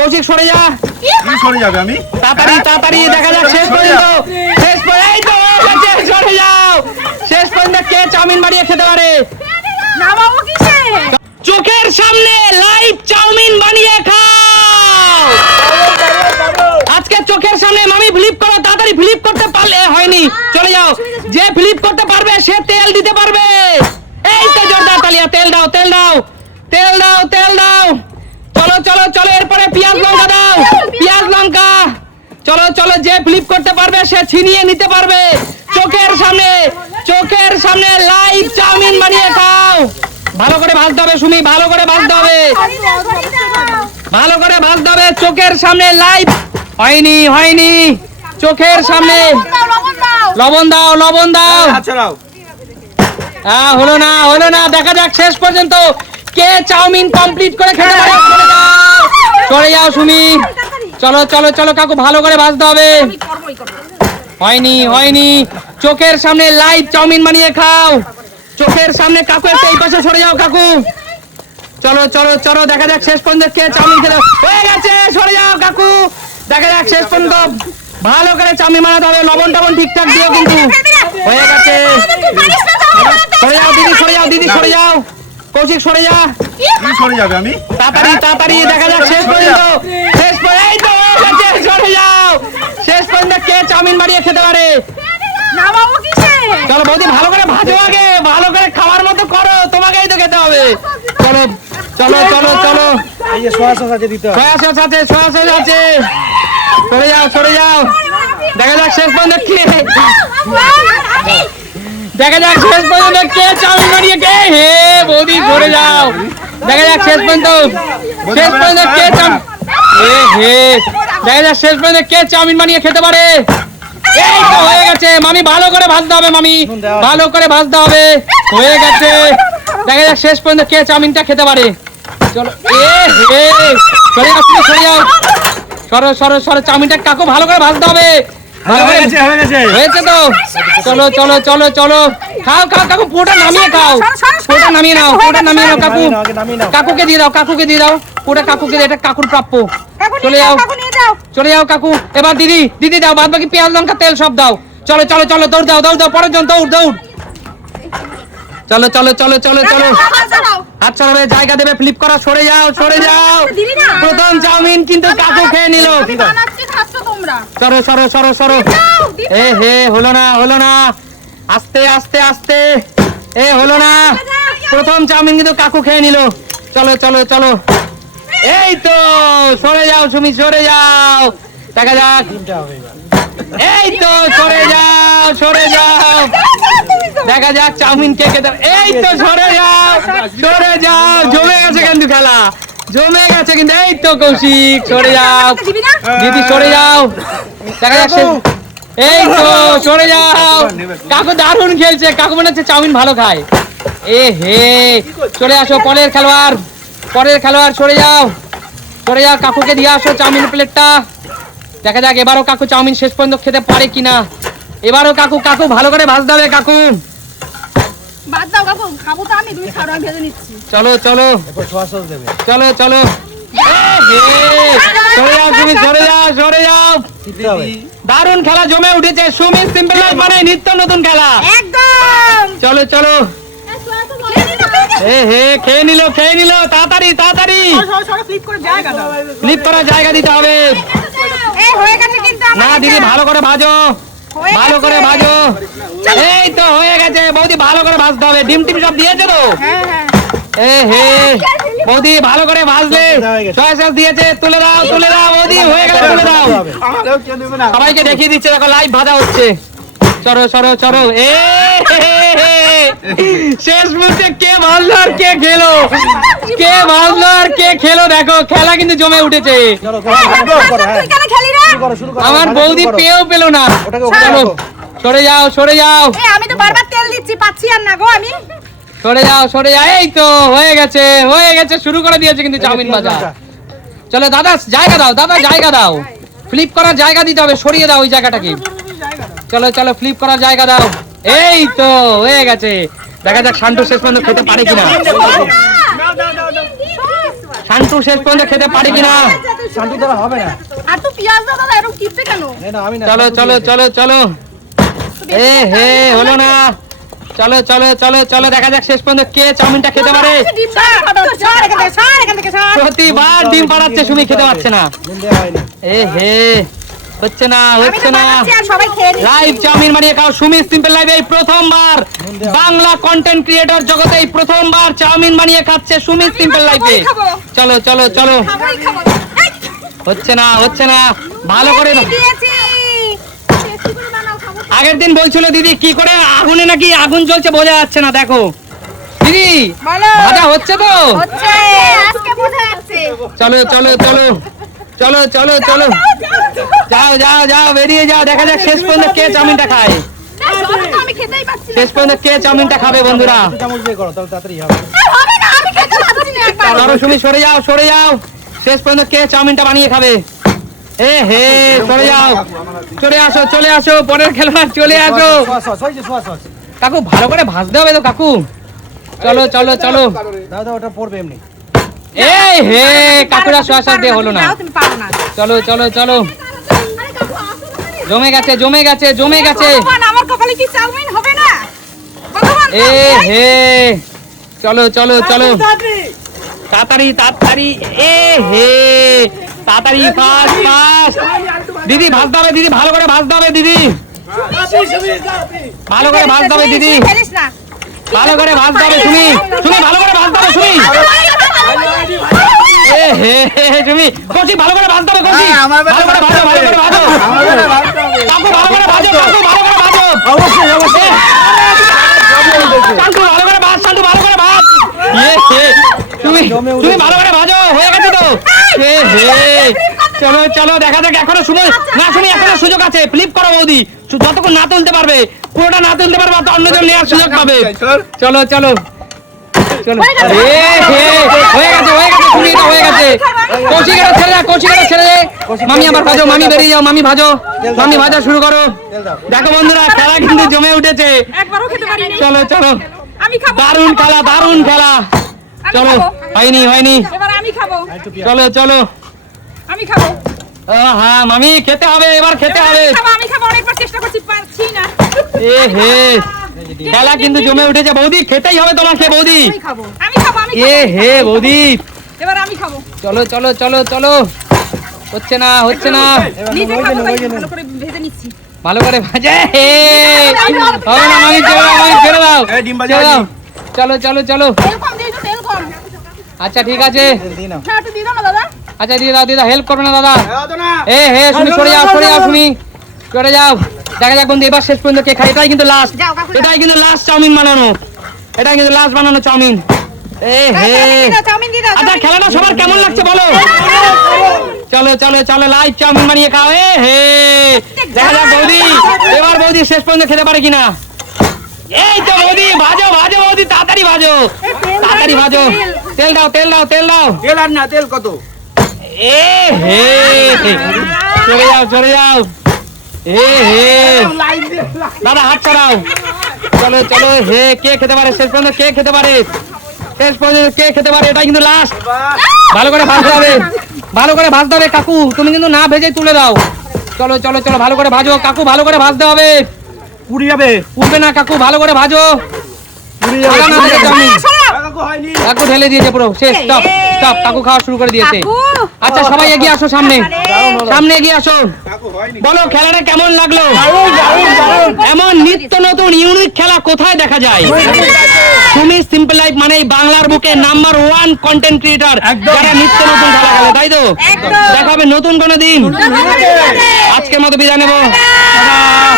কৌশিক সরে যা। কি সরে যাবে আমি? তাড়াতাড়ি তাড়াতাড়ি দেখা যাক শেষ পর্যন্ত। শেষ পর্যন্ত এই তো সরে যাও। শেষ পর্যন্ত কে চাউমিন বানিয়ে খেতে পারে? না বাবু কিসে? চোখের সামনে লাইভ চাউমিন বানিয়ে খাও। আজকে চোখের সামনে মামি ফ্লিপ করো, তাড়াতাড়ি ফ্লিপ করতে পারলে হয়নি, চলে যাও। যে ফ্লিপ করতে পারবে সে তেল দিতে পারবে। এই তো জোরদার তালিয়া, তেল দাও তেল দাও তেল দাও তেল দাও। চলো চলো চলো, এরপরে পেঁয়াজ লঙ্কা দাও, পেঁয়াজ লঙ্কা। চলো চলো, যে ফ্লিপ করতে পারবে সে ছিনিয়ে নিতে পারবে। চোখের সামনে লাইভ চাউমিন বানিয়ে খাও। ভালো করে ভাজতে হবে সুমি, ভালো করে ভাজতে হবে, ভালো করে ভাজতে হবে। চোখের সামনে লাইভ হয়নি হয়নি, চোখের সামনে লবণ দাও লবণ দাও। আচ্ছা দাও। হলো না হলো না, দেখা যাক শেষ পর্যন্ত কে চাউমিন কমপ্লিট করে খেতে পারে। চলে যাও সুমি, চলো চলো চলো কাকু, ভালো করে ভাজতে হবে। হয়নি হয়নি, চোখের সামনে লাইভ চাউমিন বানিয়ে খাও। চোখের সামনে কাকু, একটা এই পাশে সরে যাও কাকু। চলো চলো চলো, দেখা যাক শেষ পর্যন্ত কে চাউমিন খেতে হয়ে গেছে। সরে যাও কাকু, দেখা যাক শেষ পর্যন্ত ভালো করে চাউমিন বানাতে হবে। লবণ টবণ ঠিকঠাক দিও কিন্তু। হয়ে গেছে, সরে যাও দিদি, সরে যাও দিদি, সরে যাও। কৌশিক সরে যা। কি সরে যাবে আমি? তাড়াতাড়ি তাড়াতাড়ি দেখা যাক শেষ পর্যন্ত। শেষ পর্যন্ত এই তো সরে যাও। শেষ পর্যন্ত কে চাউমিন বানিয়ে খেতে পারে? না বাবু কিসে? চলো বৌদি, ভালো করে ভাজো আগে, ভালো করে খাওয়ার মতো করো, তোমাকেই তো খেতে হবে। চলো চলো চলো চলো, এই যে সয়া সস আছে দিতে হবে। সয়া সস আছে, সয়া সস আছে। সরে যাও সরে যাও, দেখা যাক শেষ পর্যন্ত কে, দেখা যাক শেষ পর্যন্ত কে চাউমিন বানিয়ে কে। হে বৌদি সরে যাও, দেখা যাক শেষ পর্যন্ত কে দেখা যাক শেষ পর্যন্ত কে চাউমিন বানিয়ে খেতে পারে। এই তো হয়ে গেছে মামি, ভালো করে ভাজতে হবে মামি, ভালো করে ভাজতে হবে। হয়ে গেছে, দেখা যাক শেষ পর্যন্ত কে চাউমিনটা খেতে পারে। চলো সরে যাও সরে যাও, সরো সরো সরো, চাউমিনটা কাকু ভালো করে ভাজতে হবে। হয়েছে তো, চলো চলো চলো চলো, খাও খাও কাকু, পুরোটা নামিয়ে খাও, পুরোটা নামিয়ে নাও, পুরোটা নামিয়ে নাও কাকু, কাকুকে দিয়ে দাও, কাকুকে দিয়ে দাও, পুরোটা কাকুকে দিয়ে, এটা কাকুর প্রাপ্য। চলে যাও চলে যাও কাকু, এবার দিদি দিদি দাও, বাদ বাকি পেঁয়াজ লঙ্কা তেল সব দাও। চলো চলো চলো, দৌড় দাও দৌড় দাও, পরের জন দৌড় দৌড়। চলো চলো চলো চলো চলো, হাত ছড়াবে, জায়গা দেবে, ফ্লিপ করা, সরে যাও সরে যাও। প্রথম চাউমিন কিন্তু কাকু খেয়ে নিল। সরো সরো সরো সরো, এ হে হলো না হলো না, আস্তে আস্তে আস্তে, এ হলো না। প্রথম চাউমিন কিন্তু কাকু খেয়ে নিল। চলো চলো চলো, এই তো সরে যাও সুমি, সরে যাও, দেখা যাক। এই তো সরে যাও সরে যাও, দেখা যাক চাউমিন কে খেতে। এই তো সরে যাও সরে যাও, জমে গেছে কিন্তু খেলা, জমে গেছে কিন্তু। এই তো কৌশিক সরে যাও, দিদি সরে যাও, দেখা যাক। এই তো সরে যাও, কাকু দারুণ খেলছে, কাকু মনে হচ্ছে চাউমিন ভালো খায়। এ হে, চলে আসো পরের খেলোয়াড়, পরের খেলোয়াড় সরে যাও সরে যাও, কাকুকে দিয়ে আসো চাউমিন প্লেটটা। দেখা যাক এবারও কাকু চাউমিন শেষ পর্যন্ত খেতে পারে কিনা। এবারও কাকু, কাকু ভালো করে ভাজতে হবে কাকু। বাদ দাও কাকু, খাবো তো আমি, তুমি ছাড়ো, আমি ভেজে নিচ্ছি। চলো চলো চলো চলো, সরে যাও তুমি, সরে যাও সরে যাও। দারুণ খেলা জমে উঠেছে, সুমি সিম্পল লাইফ মানে নিত্য নতুন খেলা একদম। চলো চলো, খেয়ে নিল, তাড়াতাড়ি তাড়াতাড়ি, ফ্লিপ করে জায়গা দাও, ফ্লিপ করার জায়গা দিতে হবে। এই হয়ে গেছে কিন্তু না দিদি, ভালো করে ভাজো, ভালো করে ভাজো। এই তো হয়ে গেছে বৌদি, ভালো করে ভাজতে হবে। ডিম টিম সব দিয়েছে তো? এ হে বৌদি, ভালো করে ভাজলে, সয়া সস দিয়েছে, তুলে দাও তুলে দাও বৌদি, হয়ে গেছে, তুলে দাও। সবাইকে দেখিয়ে দিচ্ছে, দেখো লাইভ ভাজা হচ্ছে। চলো চলো চলো, শেষ মুহূর্তে কে ভাজলো আর কে খেলো, কে ভাজলো আর কে খেলো, দেখো খেলা কিন্তু জমে উঠেছে। আমার বৌদি পেয়েও পেলো না। চলো সরে যাও সরে যাও, আমি তো বারবার তেল দিচ্ছি, পাচ্ছি আর না গো আমি। সরে যাও সরে যাও, এই তো হয়ে গেছে হয়ে গেছে, শুরু করে দিয়েছে কিন্তু চাউমিন ভাজা। চলো দাদা জায়গা দাও, দাদা জায়গা দাও, ফ্লিপ করার জায়গা দিতে হবে, সরিয়ে দাও ওই জায়গাটাকে। চলো চলো, ফ্লিপ করার জায়গা দাও। এই তো হয়ে গেছে, দেখা যাক শান্তু শেষ পর্যন্ত খেতে পারে কিনা। শান্তু শেষ পর্যন্ত খেতে পারে কিনা? শান্তু দ্বারা হবে না। আর তুই পেঁয়াজ দাও দাদা, এরকম টিপতে কেন? না আমি না। চলো চলো চলো চলো, এ হে হলো না। চলো চলো চলো চলো, দেখা যাক শেষ পর্যন্ত কে চাউমিনটা খেতে পারে। ডিমটা ফাটাও, সর এখান থেকে সর। প্রতিবার ডিম পাড়াচ্ছে, সুমি খেতে পারছে না। নুন দেওয়া হয়নি। এ হে, হচ্ছে না হচ্ছে না। আর সবাই খেয়ে নিচ্ছে। লাইভ চাউমিন বানিয়ে খাও সুমি সিম্পল লাইভ। এই প্রথমবার বাংলা কন্টেন্ট ক্রিয়েটর জগতে এই প্রথমবার চাউমিন বানিয়ে খাচ্ছে সুমি সিম্পল লাইফে। চলো চলো চলো, খাবোই খাবো। হচ্ছে না হচ্ছে না, ভালো করে দাও। দিয়েছি। টেস্টি করে বানাও, খাবো। আগের দিন বলছিল দিদি কি করে আগুনে নাকি আগুন জ্বলছে বোঝা যাচ্ছে না, দেখো দিদি বলো। ভাজা হচ্ছে তো। হচ্ছে, আজকে বোঝা যাচ্ছে। চলো চলো চলো চলো চলো চলো, যাও যাও যাও, বেরিয়ে যাও। দেখা যাক শেষ পর্যন্ত কে চাউমিনটা খায়। এই সরো তো, আমি খেতেই পাচ্ছি না। শেষ পর্যন্ত কে চাউমিনটা খাবে বন্ধুরা। চামচ দিয়ে করো তাহলে তাড়াতাড়ি হবে। হবে না, আমি খেতে পাচ্ছি না একবার। চলো সুমি সরে যাও সরে যাও, শেষ পর্যন্ত কে চাউমিনটা বানিয়ে খাবে। এ হে, সরে যাও, চলে আসো চলে আসো, পরের খেলোয়াড় চলে আসো। সস ওই যে সস। কাকু ভালো করে ভাজতে হবে তো কাকু। চলো চলো চলো, দাও দাও, ওটা পড়বে এমনি। এই হে, কাকুরা শ্বাস দিয়ে হলো না। দাও, তুমি পারো না। চলো চলো চলো, আরে কাকু, আসো না। জমে গেছে জমে গেছে জমে গেছে। ভগবান, আমার কপালে কি চাউমিন হবে না? ভগবান, এ হে, চলো চলো চলো, তাড়াতাড়ি তাড়াতাড়ি। এ হে, তাড়াতাড়ি ফাস্ট ফাস্ট। দিদি ভাজতে হবে, দিদি ভালো করে ভাজতে হবে, দিদি ভালো করে ভাজতে হবে, দিদি ফেলিস না। ভালো করে ভাজতে হবে। তুমি তুমি ভালো করে ভাজতে হবে, তুমি এ হে হে, তুমি কচি ভালো করে ভাজতে হবে, কচি ভালো করে ভাজো ভালো করে ভাজো। কাকু ভালো করে ভাজো, কাকু ভালো করে ভাজো। অবশ্যই অবশ্যই। শান্তু ভালো করে ভাজ, শান্তু ভালো করে ভাজ। এ হে, তুমি তুমি ভালো করে ভাজো, হয়ে গেছে তো। এ হে, চলো চলো, দেখা যাক এখনো সময় না, শুনি এখনো সুযোগ আছে। ফ্লিপ করো বৌদি, যতক্ষণ না তুলতে পারবে, পুরোটা না তুলতে পারবে তো অন্যজন নেওয়ার সুযোগ পাবে। চলো চলো চলো, এ হে, হয়ে গেছে শুনি তো হয়ে গেছে। কৌশিকেরা ছেড়ে যা, কৌশিকেরা ছেড়ে দে। মামি আবার ভাজো, মামি বেরিয়ে যাও, মামি ভাজো, মামি ভাজা শুরু করো। দেখো বন্ধুরা, খেলা কিন্তু জমে উঠেছে। একবারও খেতে পারিনি। চলো চলো, আমি খাবো। দারুণ খেলা দারুণ খেলা। আমি চলো, খাবো। হয়নি হয়নি, এবার আমি খাবো। চলো চলো। আমি খাবো। হ্যাঁ মামি খেতে হবে, এবার খেতে হবে। আমি খাবো, অনেকবার চেষ্টা করছি, পারছি না। এ হে, খেলা কিন্তু জমে উঠেছে বৌদি, খেতেই হবে তোমাকে বৌদি। আমি খাবো। আমি খাবো। এ হে বৌদি, এবার আমি খাবো। চলো চলো চলো চলো, হচ্ছে না হচ্ছে না, নিজে খাবো, তাই ভালো করে ভেজে নিচ্ছি। ভালো করে ভাজে। হে, হবে না মামি, ছেড়ে দাও মামি, ছেড়ে দাও এই ডিম ভাজা ছেড়ে দাও। হয়নি। চলো চলো চলো, তেল কম দিয়েছো, তেল কম। আচ্ছা ঠিক আছে, দিই না। হ্যাঁ, একটু দিয়ে দাও না দাদা। আচ্ছা দিয়ে দাও, হেল্প করবে না দাদা। দাও না। এ হে, শুনি সরে যাও শুনি সরে যাও। দেখা যাক বন্ধু এবার শেষ পর্যন্ত কে খায়। এটাই কিন্তু লাস্ট, যাও, কাকু, যাও। এটাই কিন্তু লাস্ট চাউমিন বানানো, এটাই কিন্তু লাস্ট বানানো চাউমিন। এ হে, চাউমিন দিয়ে দাও। আচ্ছা খেলাটা সবার কেমন লাগছে বলো। চলো চলো চলো, লাইভ চাউমিন বানিয়ে খাও। এ হে, দেখা যাক বৌদি, এবার বৌদি শেষ পর্যন্ত খেতে পারে কিনা। এই তো বৌদি, ভাজো ভাজো বৌদি, তাড়াতাড়ি ভাজো তাড়াতাড়ি ভাজো। তেল দাও তেল দাও তেল দাও। তেল আর না, তেল কত? এ হে, চলে যাও চলে যাও। এ হে, দাদা হাত ছাড়াও। চলো চলো, হে কে খেতে পারে শেষ পর্যন্ত, কে খেতে পারে শেষ পর্যন্ত, কে খেতে পারে। এটাই কিন্তু লাস্ট। ভালো করে ভাজতে হবে, ভালো করে ভাজতে হবে কাকু, তুমি কিন্তু না ভেজে তুলে দাও। চলো চলো চলো, ভালো করে ভাজো কাকু, ভালো করে ভাজতে হবে। পুড়ি যাবে। উঠবে না কাকু, ভালো করে ভাজো। পুড়ি যাবে। আলাদা থেকে চাউমিন। কাকু হয়নি। কাকু ঢেলে দিয়েছে পুরো, শেষ, স্টপ স্টপ, কাকু খাওয়া শুরু করে দিয়েছে। কাকু। আচ্ছা সবাই এগিয়ে আসো সামনে, সামনে এগিয়ে আসো। কাকু হয়নি। বলো খেলাটা কেমন লাগলো। এমন নিত্য নতুন ইউনিক খেলা কোথায় দেখা যায়। সুমি সিম্পল লাইফ মানে বাংলার বুকে নাম্বার 1 কন্টেন্ট ক্রিয়েটর, যারা নিত্য নতুন খেলা খেলে, তাই তো। একদম। দেখা হবে নতুন কোনো দিন। আজকের মতো বিদায় নেবো। টাটা।